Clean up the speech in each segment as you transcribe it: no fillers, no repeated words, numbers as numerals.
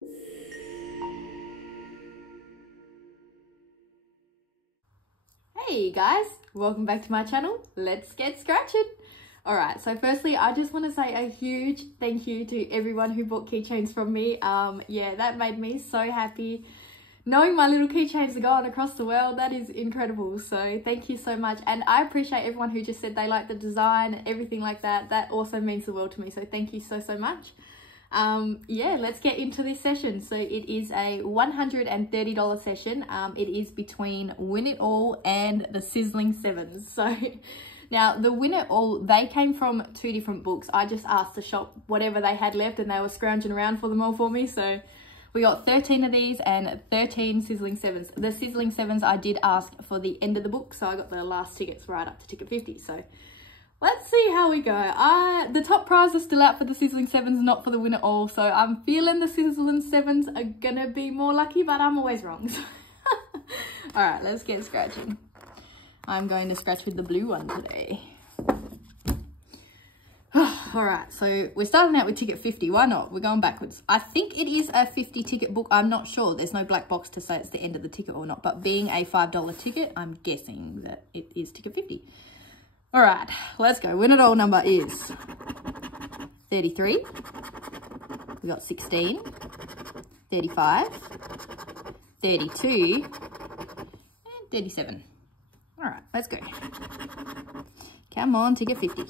Hey guys, welcome back to my channel. Let's get scratching. Alright, so firstly I just want to say a huge thank you to everyone who bought keychains from me. Yeah, that made me so happy. Knowing my little keychains are going across the world, that is incredible. So thank you so much, and I appreciate everyone who just said they like the design and everything like that. That also means the world to me, so thank you so much. Yeah, let's get into this session. So it is a $130 session. It is between Win It All and the Sizzling 7's. So now the Win It All, they came from two different books. I just asked the shop whatever they had left and they were scrounging around for them all for me. So we got 13 of these and 13 Sizzling 7's. The Sizzling 7's I did ask for the end of the book, so I got the last tickets right up to ticket 50. So let's see how we go. The top prize is still out for the Sizzling 7's, not for the Win It All. So I'm feeling the Sizzling 7's are gonna be more lucky, but I'm always wrong. All right, let's get scratching. I'm going to scratch with the blue one today. All right, so we're starting out with ticket 50. Why not? We're going backwards. I think it is a 50 ticket book. I'm not sure. There's no black box to say it's the end of the ticket or not, but being a $5 ticket, I'm guessing that it is ticket 50. All right, let's go. Win It All number is 33. We got 16, 35, 32, and 37. All right, let's go. Come on, ticket 50.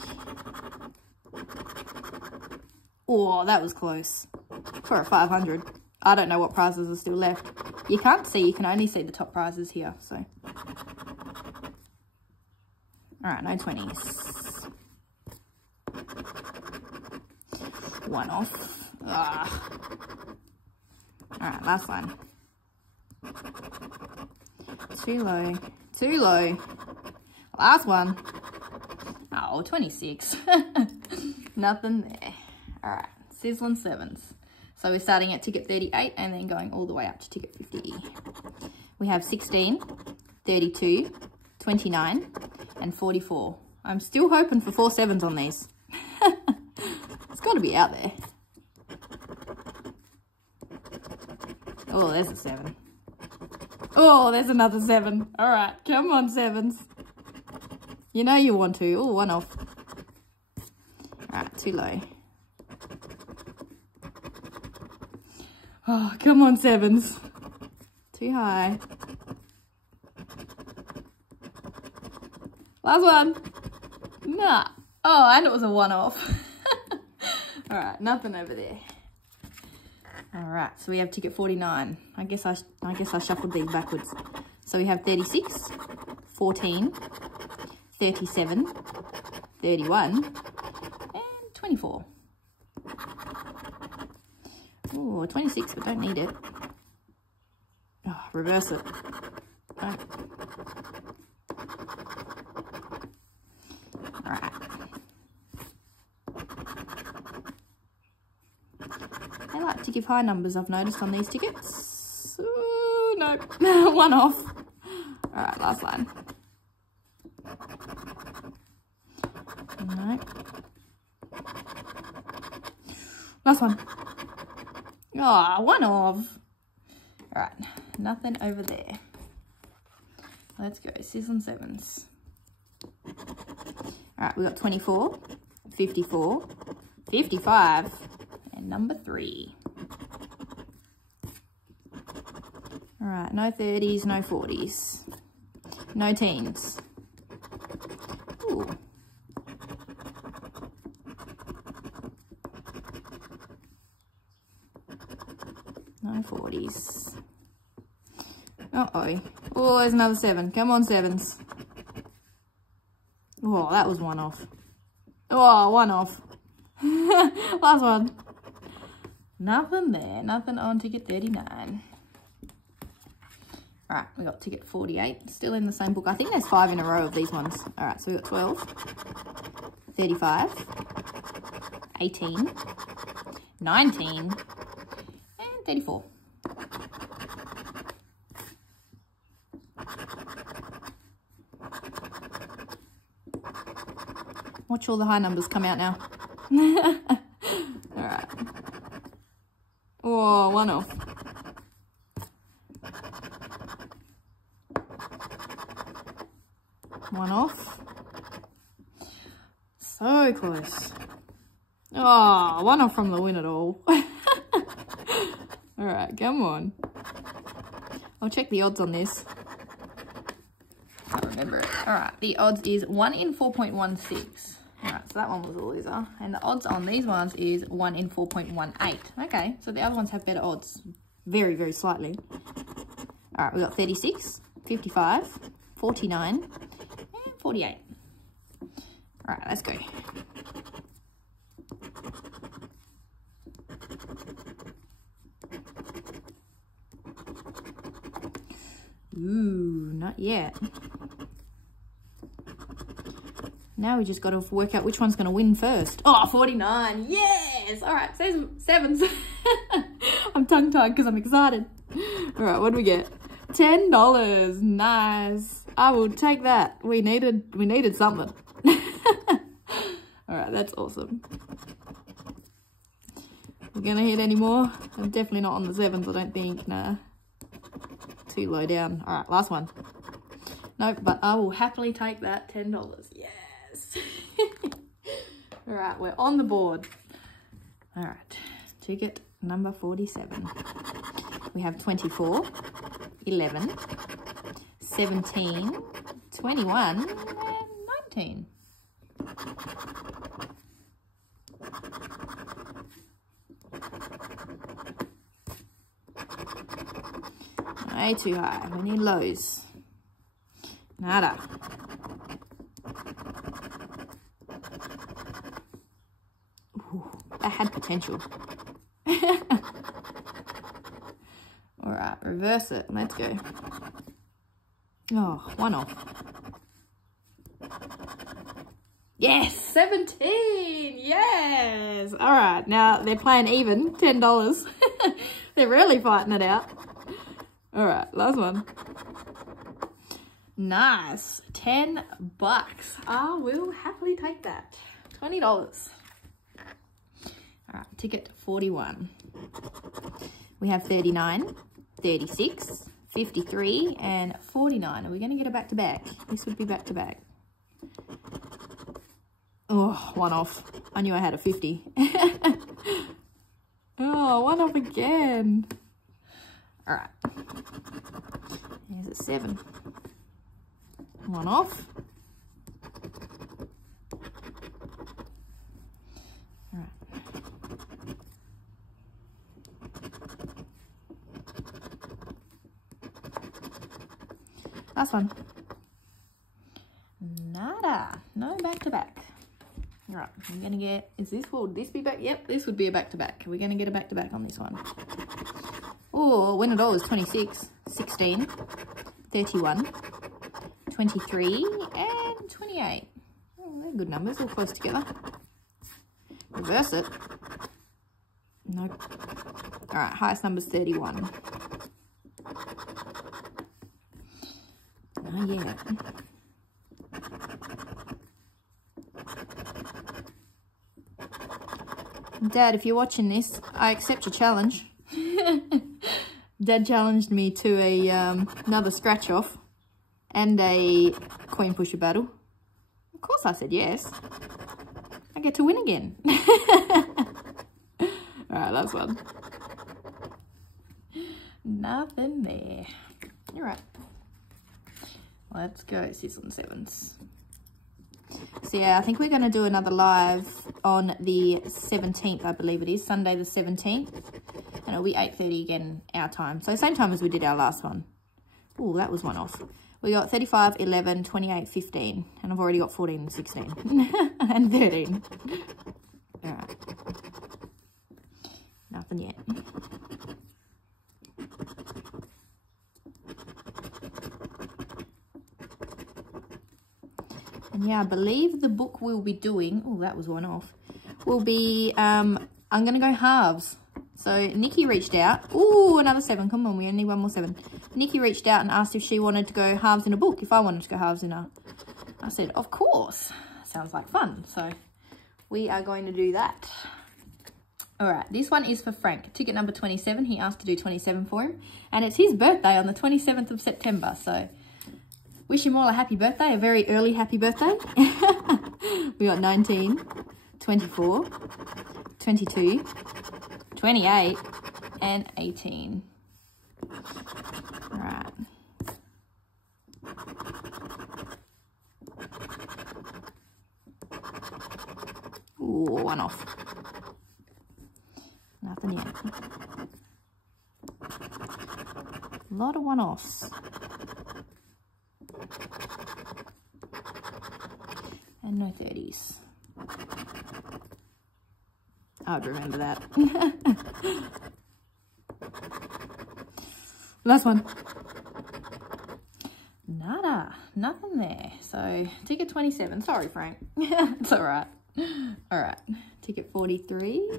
Oh, that was close for a 500. I don't know what prizes are still left. You can't see, you can only see the top prizes here, so. All right, no 20s. One off. Ah. All right, last one. Too low, too low. Last one. Oh, 26. Nothing there. All right, Sizzling 7's. So we're starting at ticket 38 and then going all the way up to ticket 50. We have 16, 32, 29, and 44. I'm still hoping for 4 7's on these. It's got to be out there. Oh, there's a 7. Oh, there's another 7. All right, come on, 7's. You know you want to. Oh, one off. All right, too low. Oh, come on, 7's. Too high. Last one. Nah. Oh, and it was a one off. All right, nothing over there. All right, so we have ticket 49. I guess I shuffled these backwards. So we have 36, 14, 37, 31, and 24. Oh, 26, but don't need it. Oh, reverse it. No. All right. They like to give high numbers, I've noticed, on these tickets. Ooh, no. One off. All right, last line. No. Last one. Oh, one off. All right, nothing over there. Let's go, Sizzling 7's. All right, we got 24, 54, 55, and number 3. All right, no 30s, no 40s, no teens. Ooh. No 40s. Uh-oh. Oh, there's another 7. Come on, 7's. Oh, that was one off. Oh, one off. Last one. Nothing there. Nothing on ticket 39. All right, we got ticket 48. Still in the same book. I think there's 5 in a row of these ones. All right, so we got 12, 35, 18, 19, and 34. Watch all the high numbers come out now. All right. Oh, one off. One off. So close. Oh, one off from the win at all. Alright, come on. I'll check the odds on this. Can't remember it. Alright, the odds is 1 in 4.16. Alright, so that one was a loser. And the odds on these ones is 1 in 4.18. Okay, so the other ones have better odds. Very, very slightly. Alright, we got 36, 55, 49, and 48. Alright, let's go. Ooh, not yet. Now we just got to work out which one's going to win first. Oh, 49. Yes. All right. Sevens. I'm tongue-tied because I'm excited. All right. What do we get? $10. Nice. I will take that. We needed something. All right. That's awesome. We're going to hit any more? I'm definitely not on the sevens, I don't think. Nah. Too low down. All right. Last one. Nope. But I will happily take that $10. Yeah. All right, we're on the board. All right, ticket number 47. We have 24, 11, 17, 21, and 19. Way too high. We need lows. Nada. That had potential. All right, reverse it. Let's go. Oh, one off. Yes, 17. Yes. All right, now they're playing even, $10. They're really fighting it out. All right, last one. Nice, $10. I will happily take that. $20. All right, ticket 41. We have 39, 36, 53, and 49. Are we going to get a back-to-back? This would be back-to-back. Oh, one off. I knew I had a 50. Oh, one off again. All right. Here's a 7. One off. Last one. Nada. No back-to-back. All right, I'm going to get, would this be back? Yep, this would be a back-to-back. We're going to get a back-to-back on this one. Oh, win it all is 26, 16, 31, 23, and 28. Oh, they're good numbers, all close together. Reverse it. Nope. All right, highest number is 31. Not yet. Dad, if you're watching this, I accept your challenge. Dad challenged me to a another scratch off and a coin pusher battle. Of course I said yes. I get to win again. Alright, last one. Nothing there. Alright. Let's go, Sizzlin 7's. So yeah, I think we're going to do another live on the 17th, I believe it is, Sunday the 17th. And it'll be 8:30 again, our time. So same time as we did our last one. Oh, that was one off. We got 35, 11, 28, 15. And I've already got 14 and 16. And 13. All right. Nothing yet. And yeah, I believe the book we'll be doing, oh, that was one off, will be, I'm going to go halves. So Nikki reached out. Oh, another 7. Come on, we only need one more 7. Nikki reached out and asked if she wanted to go halves in a book, if I wanted to go halves in a. I said, of course. Sounds like fun. So we are going to do that. All right, this one is for Frank. Ticket number 27. He asked to do 27 for him. And it's his birthday on the 27th of September. So wish him all a happy birthday, a very early happy birthday. We got 19, 24, 22, 28, and 18. All right. Ooh, one off. Nothing yet. A lot of one-offs. And no 30s. I would remember that. Last one. Nada. Nothing there. So, ticket 27. Sorry, Frank. It's all right. All right. Ticket 43.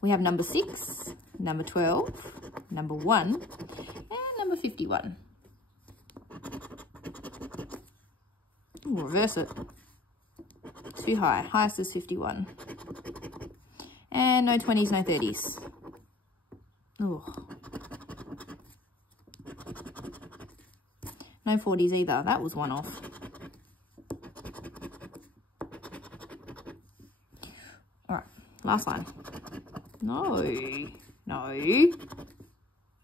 We have number 6, number 12, number 1, and number 51. Ooh, reverse it. Too high. Highest is 51. And no 20s, no 30s. Ooh. No 40s either. That was one off. All right, last line. No.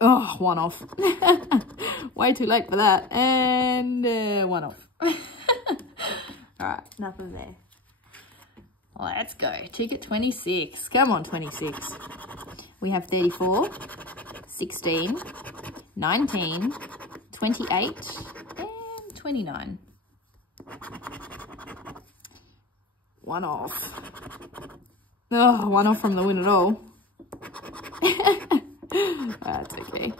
Oh, one off. Way too late for that. And one off. All right, nothing there. Let's go. Ticket 26. Come on, 26. We have 34, 16, 19, 28, and 29. One off. Oh, one off from the win at all. That's okay.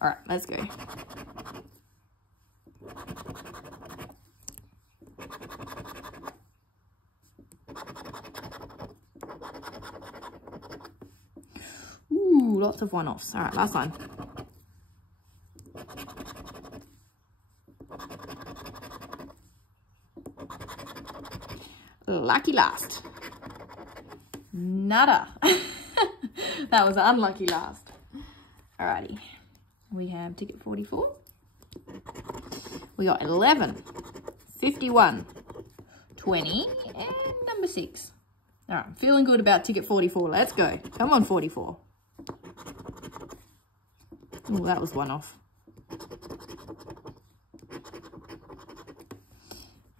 All right, let's go. Ooh, lots of one-offs. All right, last one. Lucky last. Nada. That was an unlucky last. Alrighty. We have ticket 44. We got 11, 51, 20, and number 6. Alright, I'm feeling good about ticket 44. Let's go. Come on, 44. Oh, that was one off.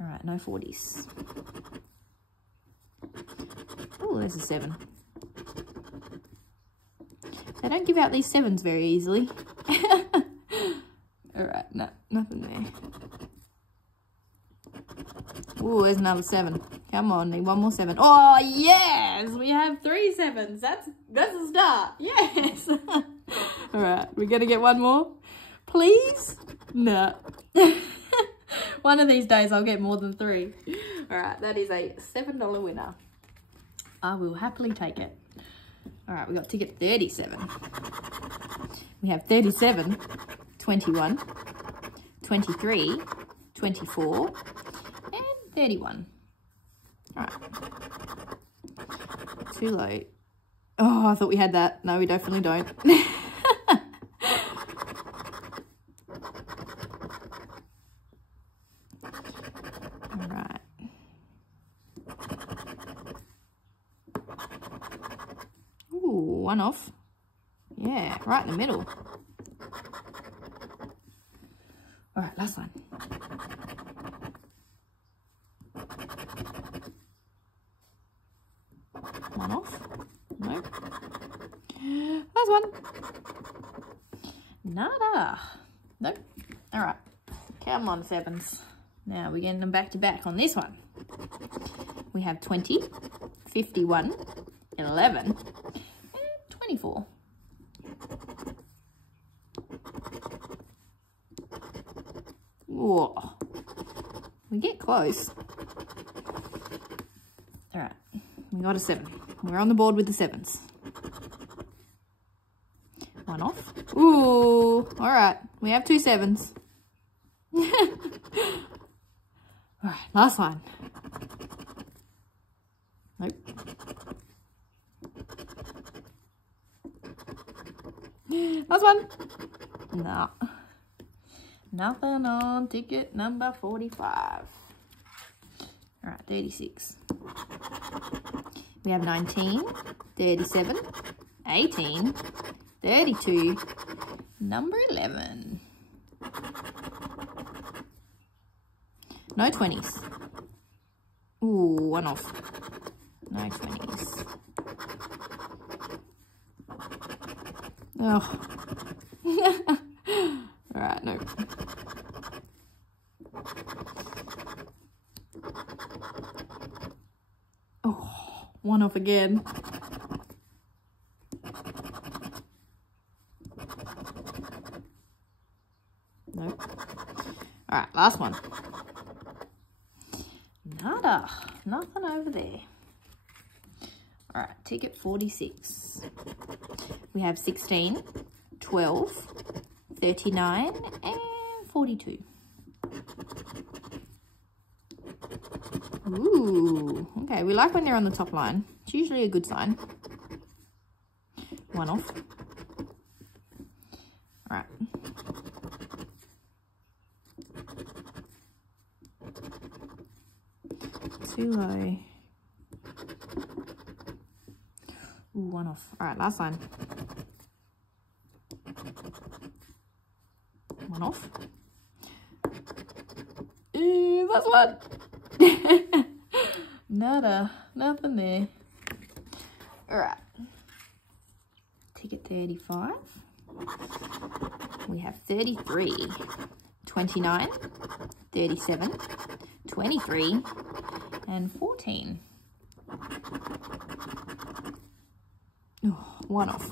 Alright, no 40s. Oh, there's a 7. They don't give out these 7s very easily. Alright, no, nothing there. Oh, there's another 7. Come on, need one more 7. Oh, yes! We have 3 7s. That's a start. Yes! Alright, we're going to get one more? Please? No. One of these days I'll get more than 3. Alright, that is a $7 winner. I will happily take it. All right, we got ticket 37. We have 37, 21, 23, 24, and 31. All right. Too late. Oh, I thought we had that. No, we definitely don't. All right. Ooh, one off. Yeah, right in the middle. All right, last one. One off. Nope. Last one. Nada. Nope. All right. Come on, 7s. Now we're getting them back to back on this one. We have 20, 51, 11, and 24. Whoa. We get close. All right. We got a 7. We're on the board with the 7s. One off. Ooh. All right. We have 2 7s. All right. Last one. Nope. Last one. Nah. Nothing on ticket number 45. All right, 36. We have 19, 37, 18, 32, number 11. No 20s. Ooh, one off. No 20s. Oh. Alright, no. Oh, one off again. Nope. Alright, last one. Nada. Nothing over there. Alright, ticket 46. We have 16, 12, 39, and 42. Ooh, okay, we like when they're on the top line. It's usually a good sign. One off. Alright. Too low. Ooh, one off. Alright, last line. One off. Ooh, last one. Nada. Nothing there. Alright. Ticket 35. We have 33, 29, 37, 23, and 14. Oh, one off.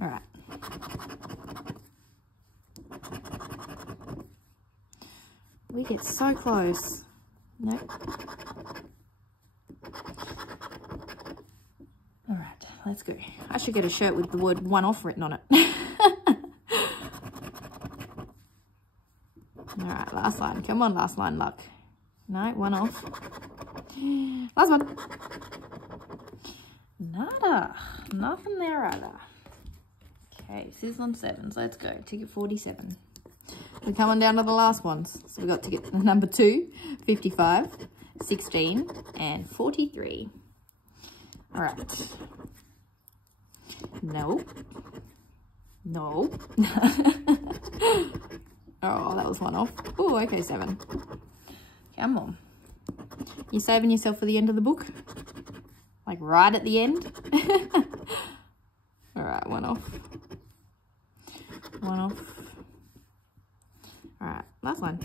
All right. We get so close. Nope. All right, let's go. I should get a shirt with the word one off written on it. All right, last line. Come on, last line, luck. No, one off. Last one. Nada. Nothing there either. Okay, Sizzlin 7s. Let's go. Ticket 47. We're coming down to the last ones. So we've got ticket number 2, 55, 16, and 43. All right. No. No. Oh, that was one off. Oh, okay, 7. Come on. You saving yourself for the end of the book? Like right at the end? All right, one off. One off. All right, last one.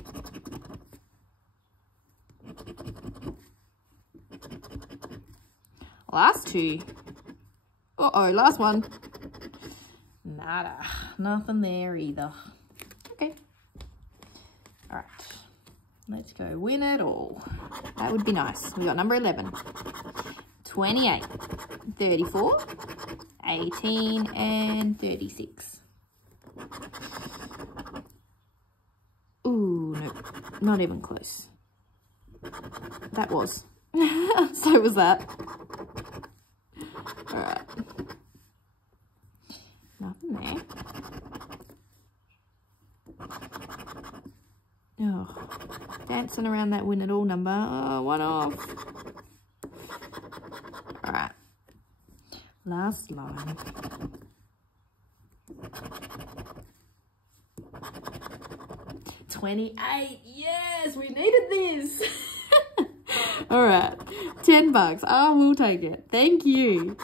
Last 2. Uh-oh, last one. Nada. Nothing there either. Okay. All right. Let's go win it all. That would be nice. We got number 11. 28. 34. 18. And 36. Ooh, no. Not even close. That was. So was that. All right. Nothing there. Oh, dancing around that win it all number. Oh, one off. All right. Last line. $28. Yes, we needed this. All right. $10. I will take it. Thank you.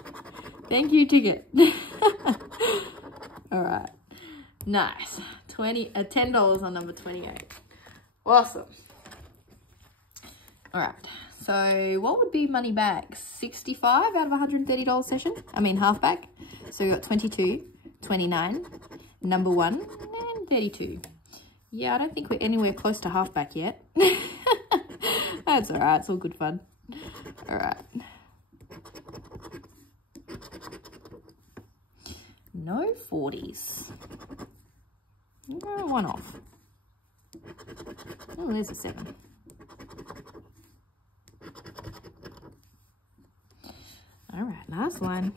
Thank you, ticket. All right. Nice. $10 on number 28. Awesome. All right. So what would be money back? 65 out of $130 session. I mean, half back. So we got 22, 29, number 1, and 32. Yeah, I don't think we're anywhere close to half back yet. That's all right. It's all good fun. All right. No 40s. No, one off. Oh, there's a 7. last one.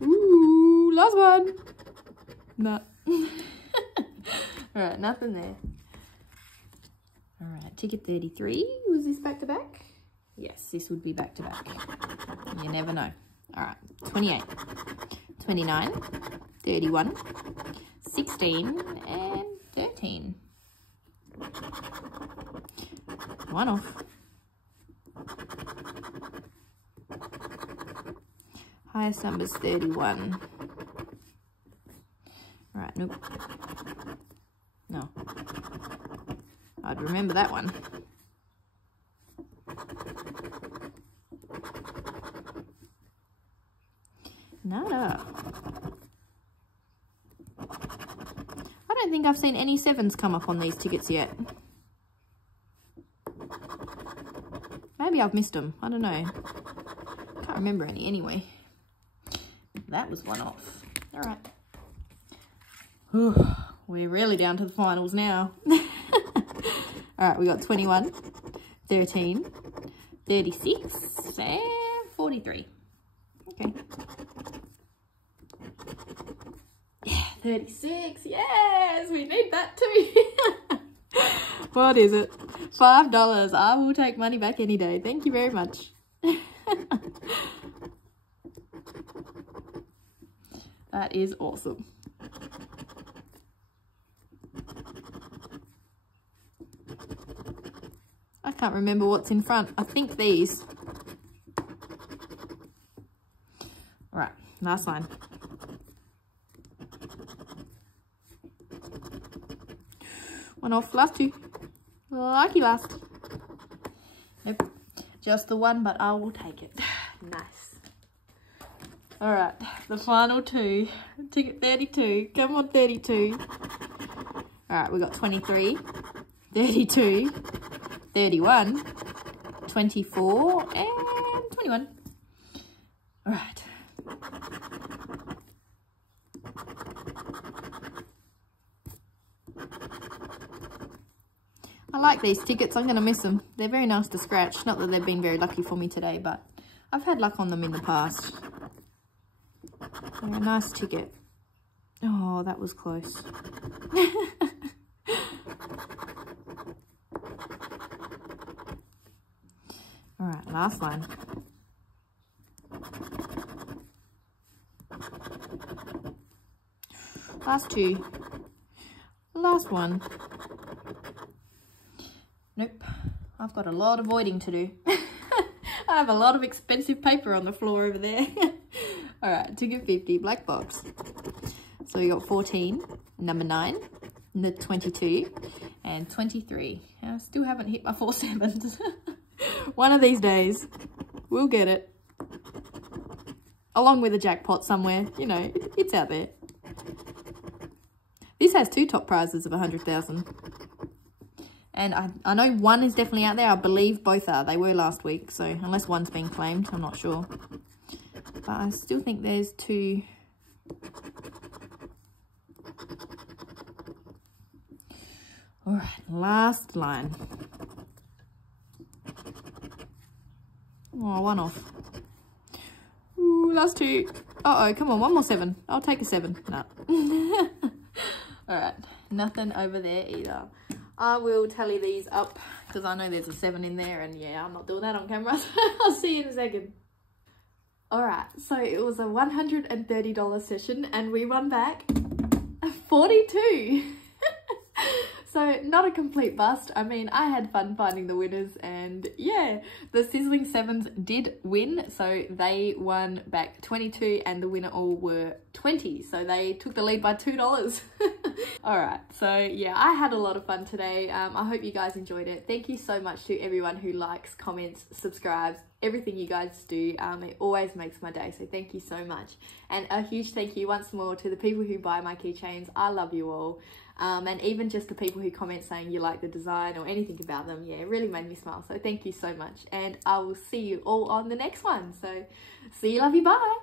Ooh, last one. No. Alright, nothing there. Alright, ticket 33. Was this back to back? Yes, this would be back to back. You never know. Alright, 28, 29, 31, 16, and 13. One off. Highest number's 31. Alright, nope. No. I'd remember that one. Nada. I don't think I've seen any 7s come up on these tickets yet. Maybe I've missed them. I don't know. Can't remember any anyway. That was one off. All right. We're really down to the finals now. All right, we got 21, 13, 36, and 43. Okay. Yeah, 36. Yes, we need that too. What is it? $5. I will take money back any day. Thank you very much. That is awesome. I can't remember what's in front. I think these. All right, last one. One off, last two. Lucky last. Nope, just the one, but I will take it. Nice. All right, the final two. Ticket 32. Come on, 32. All right, we got 23, 32, 31, 24, and 21. All right. I like these tickets. I'm going to miss them. They're very nice to scratch. Not that they've been very lucky for me today, but I've had luck on them in the past. They're a nice ticket. Oh, that was close. All right, last one. Last two. Last one. Nope. I've got a lot of voiding to do. I have a lot of expensive paper on the floor over there. All right, ticket 50, black box. So we got 14, number 9, the 22, and 23. I still haven't hit my 4 7s. One of these days, we'll get it. Along with a jackpot somewhere, you know, it's out there. This has 2 top prizes of 100,000. And I know one is definitely out there. I believe both are. They were last week, so unless one's been claimed, I'm not sure. But I still think there's 2. All right, last line. Oh, one off. Ooh, last 2. Uh-oh, come on, one more 7. I'll take a 7. No. All right, nothing over there either. I will tally these up because I know there's a 7 in there, and yeah, I'm not doing that on camera. I'll see you in a second. All right, so it was a $130 session and we won back 42. So not a complete bust. I mean, I had fun finding the winners, and yeah, the Sizzling 7s did win. So they won back 22 and the winner all were 20. So they took the lead by $2. All right, so yeah, I had a lot of fun today. I hope you guys enjoyed it. Thank you so much to everyone who likes, comments, subscribes, everything you guys do. It always makes my day, so thank you so much. And a huge thank you once more to the people who buy my keychains. I love you all. And even just the people who comment saying you like the design or anything about them, yeah, it really made me smile. So thank you so much, and I will see you all on the next one. So see you, love you, bye.